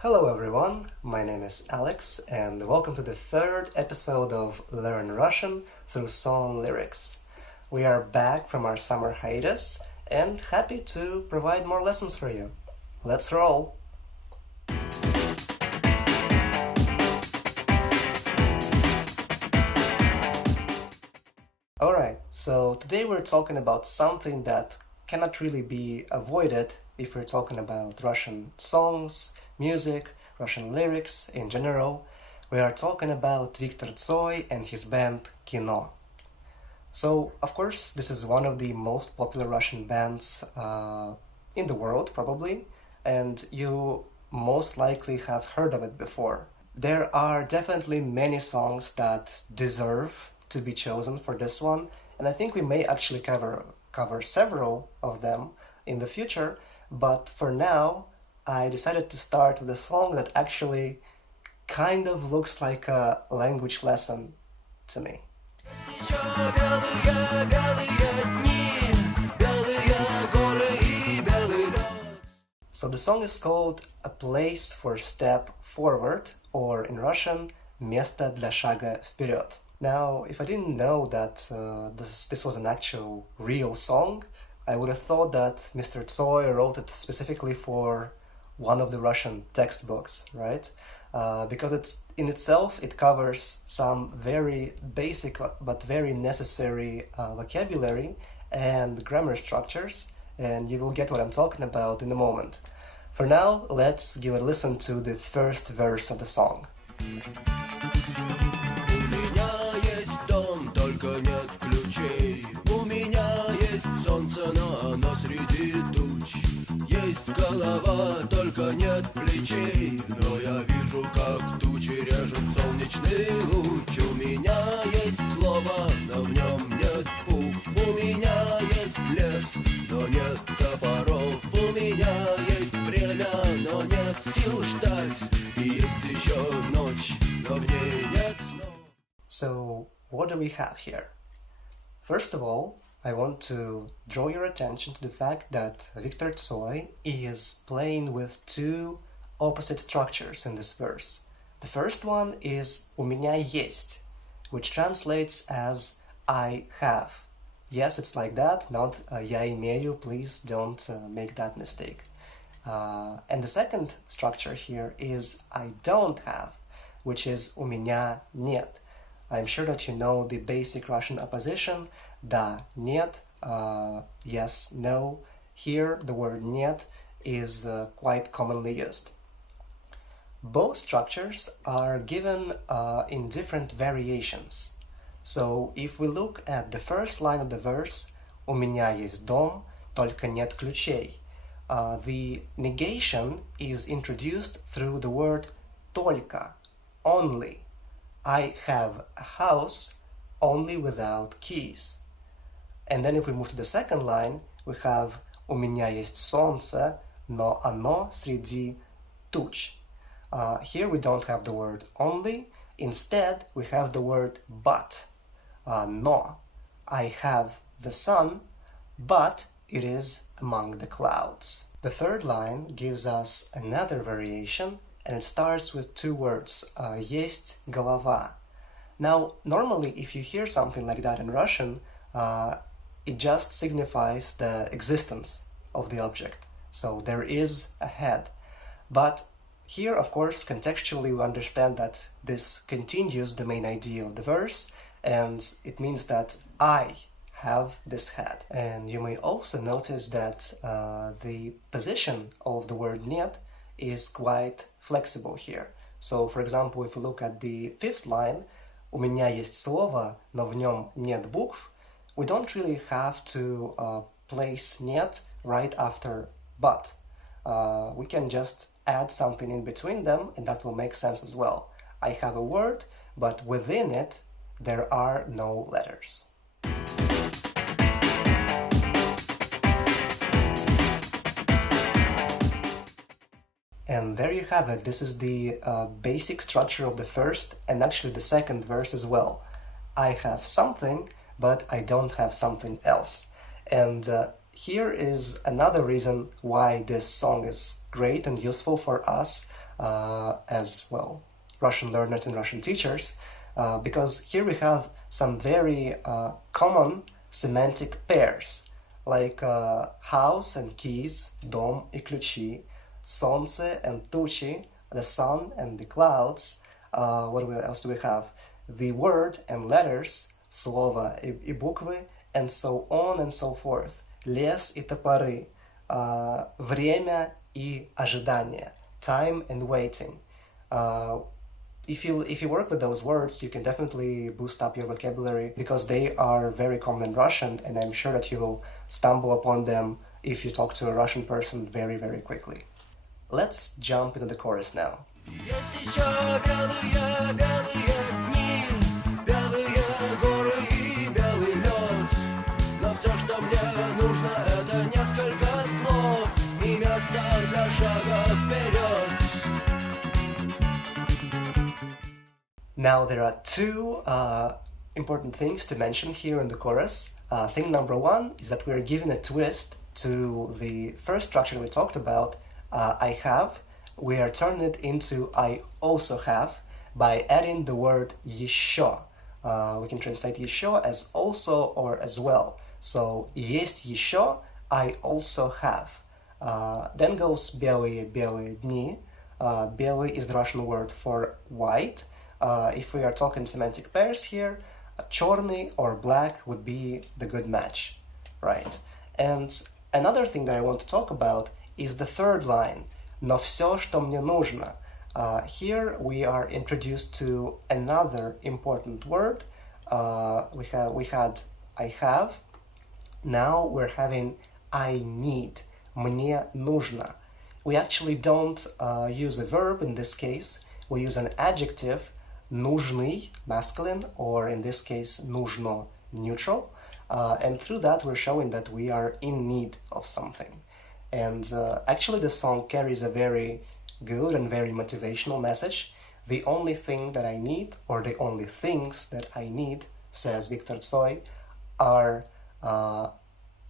Hello everyone, my name is Alex and welcome to the third episode of Learn Russian through song lyrics. We are back from our summer hiatus and happy to provide more lessons for you. Let's roll! Alright, so today we're talking about something that cannot really be avoided if we're talking about Russian songs, music, Russian lyrics in general. We are talking about Viktor Tsoi and his band Kino. So, of course, this is one of the most popular Russian bands in the world, probably, and you most likely have heard of it before. There are definitely many songs that deserve to be chosen for this one, and I think we may actually cover several of them in the future, but for now I decided to start with a song that actually kind of looks like a language lesson to me. So the song is called A Place for Step Forward, or in Russian, Место для шага вперед. Now, if I didn't know that this was an actual real song, I would have thought that Mr. Tsoi wrote it specifically for one of the Russian textbooks, right? Because in itself it covers some very basic but very necessary vocabulary and grammar structures, and you will get what I'm talking about in a moment. For now, let's give a listen to the first verse of the song. Есть голова, только нет плечей, но я вижу, как тучи режет солнечный луч. У меня есть слово, но в нем нет букв. У меня есть лес, но нет топоров. У меня есть время, но нет сил ждать. И есть еще ночь, но в ней нет снов. So, what do we have here? First of all, I want to draw your attention to the fact that Viktor Tsoi is playing with two opposite structures in this verse. The first one is «У меня есть», which translates as «I have». Yes, it's like that, not «Я имею», please don't make that mistake. And the second structure here is «I don't have», which is «У меня нет». I'm sure that you know the basic Russian opposition, да, нет, yes, no. Here the word нет is quite commonly used. Both structures are given in different variations. So if we look at the first line of the verse, у меня есть дом, только нет ключей, the negation is introduced through the word только, only. I have a house, only without keys. And then if we move to the second line, we have «У меня есть солнце, но оно среди туч». Here we don't have the word only, instead we have the word but. No, I have the sun, but it is among the clouds. The third line gives us another variation, and it starts with two words, есть голова. Now, normally if you hear something like that in Russian, it just signifies the existence of the object. So there is a head. But here, of course, contextually we understand that this continues the main idea of the verse, and it means that I have this head. And you may also notice that the position of the word нет is quite flexible here. So, for example, if we look at the fifth line, «У меня есть слово, но в нем нет букв», we don't really have to place нет right after but. We can just add something in between them, and that will make sense as well. I have a word, but within it there are no letters. And there you have it. This is the basic structure of the first and actually the second verse as well. I have something, but I don't have something else. And here is another reason why this song is great and useful for us as well, Russian learners and Russian teachers, because here we have some very common semantic pairs, like house and keys, дом и ключи, солнце and тучи, the sun and the clouds. What else do we have? The word and letters, слово и буквы, and so on and so forth. Лес и топоры, время и ожидание, time and waiting. If you work with those words, you can definitely boost up your vocabulary because they are very common in Russian, and I'm sure that you will stumble upon them if you talk to a Russian person very, very quickly. Let's jump into the chorus now. Есть еще белые, белые дни, белые горы и белый лед. Но все, что мне нужно, это несколько слов и место для шага вперед. Now there are two important things to mention here in the chorus. Thing number one is that we're giving a twist to the first structure we talked about, I have. We are turning it into I also have by adding the word еще. We can translate еще as also or as well. So есть еще, I also have. Then goes белые, белые дни. Белый is the Russian word for white. If we are talking semantic pairs here, черный or black would be the good match, right? And another thing that I want to talk about is the third line, но все, что мне нужно. Here we are introduced to another important word. We had I have. Now we're having I need. Мне нужно. We actually don't use a verb in this case. We use an adjective, нужный, masculine, or in this case, нужно, neutral. And through that, we're showing that we are in need of something. And actually, the song carries a very good and very motivational message. The only thing that I need, or the only things that I need, says Viktor Tsoi, are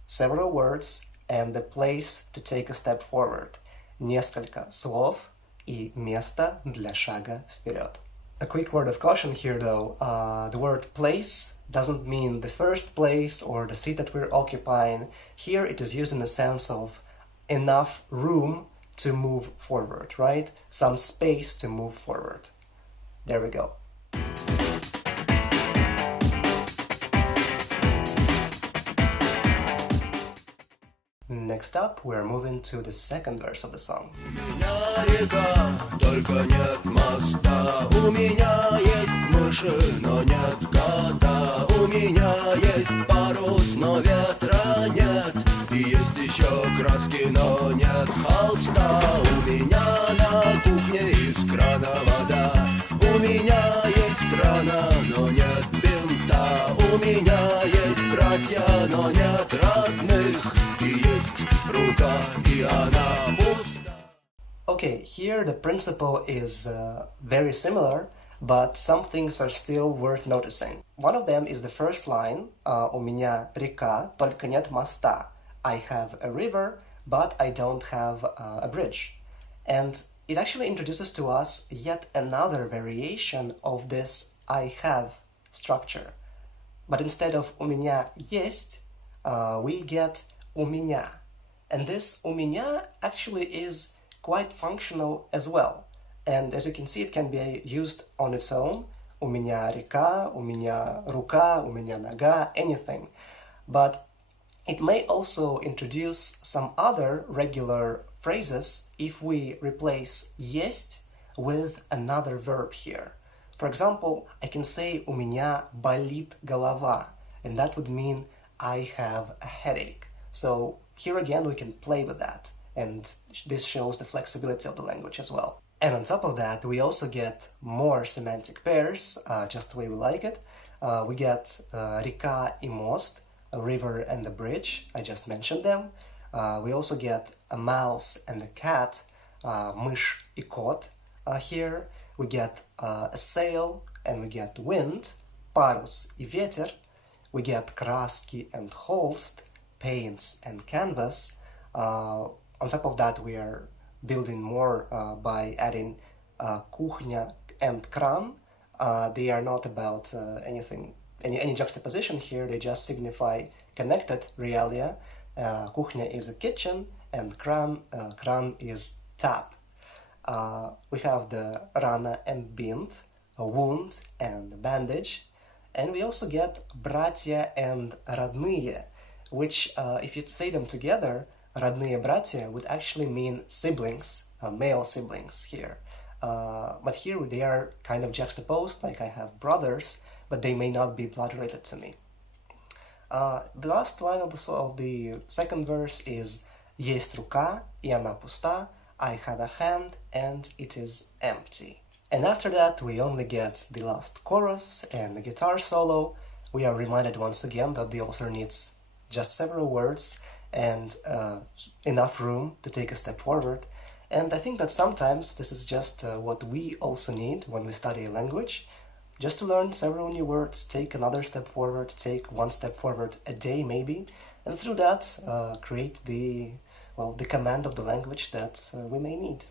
several words and the place to take a step forward. Несколько слов и место для шага вперед. A quick word of caution here though, the word place doesn't mean the first place or the seat that we're occupying. Here it is used in the sense of enough room to move forward, right? Some space to move forward. There we go. Next up, we're moving to the second verse of the song. У меня река, только нет моста. У меня есть мыши, но нет кота. У меня есть парус, но ветра нет. И есть еще краски, но нет холста. У меня на кухне из крана вода. У меня есть рана, но нет бинта. У меня есть братья, но нет родных. И есть рука, и она пуста. Okay, here the principle is very similar, but some things are still worth noticing. One of them is the first line, у меня река, только нет моста. I have a river, but I don't have a bridge. And it actually introduces to us yet another variation of this I have structure. But instead of у меня есть, we get у меня. And this у меня actually is quite functional as well. And as you can see, it can be used on its own. У меня река, у меня рука, у меня нога, anything. But it may also introduce some other regular phrases if we replace есть with another verb here. For example, I can say у меня болит голова, and that would mean I have a headache. So here again we can play with that, and this shows the flexibility of the language as well. And on top of that, we also get more semantic pairs, just the way we like it. We get река и мост, a river and a bridge, I just mentioned them. We also get a mouse and a cat, мышь и кот here. We get a sail and we get wind, парус и ветер. We get краски and холст, paints and canvas. On top of that, we are building more by adding kuchnia and kran. They are not about any juxtaposition here, they just signify connected realia. Kuchnia is a kitchen, and kran is tap. We have the rana and bint, a wound and bandage, and we also get bratья and родные, which, if you say them together, родные братья would actually mean siblings, male siblings here. But here they are kind of juxtaposed, like I have brothers, but they may not be blood related to me. The last line of the second verse is Есть рука, и она пуста, I have a hand, and it is empty. And after that, we only get the last chorus and the guitar solo. We are reminded once again that the author needs just several words and enough room to take a step forward. And I think that sometimes this is just what we also need when we study a language. Just to learn several new words, take another step forward, take one step forward a day maybe, and through that create the command of the language that we may need.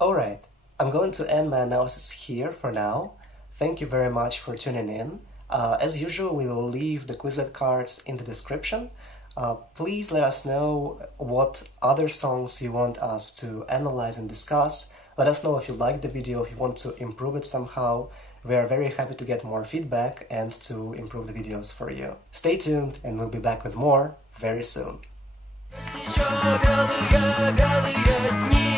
Alright, I'm going to end my analysis here for now. Thank you very much for tuning in. As usual, we will leave the Quizlet cards in the description. Please let us know what other songs you want us to analyze and discuss. Let us know if you like the video, if you want to improve it somehow. We are very happy to get more feedback and to improve the videos for you. Stay tuned, and we'll be back with more very soon. Еще белые дни.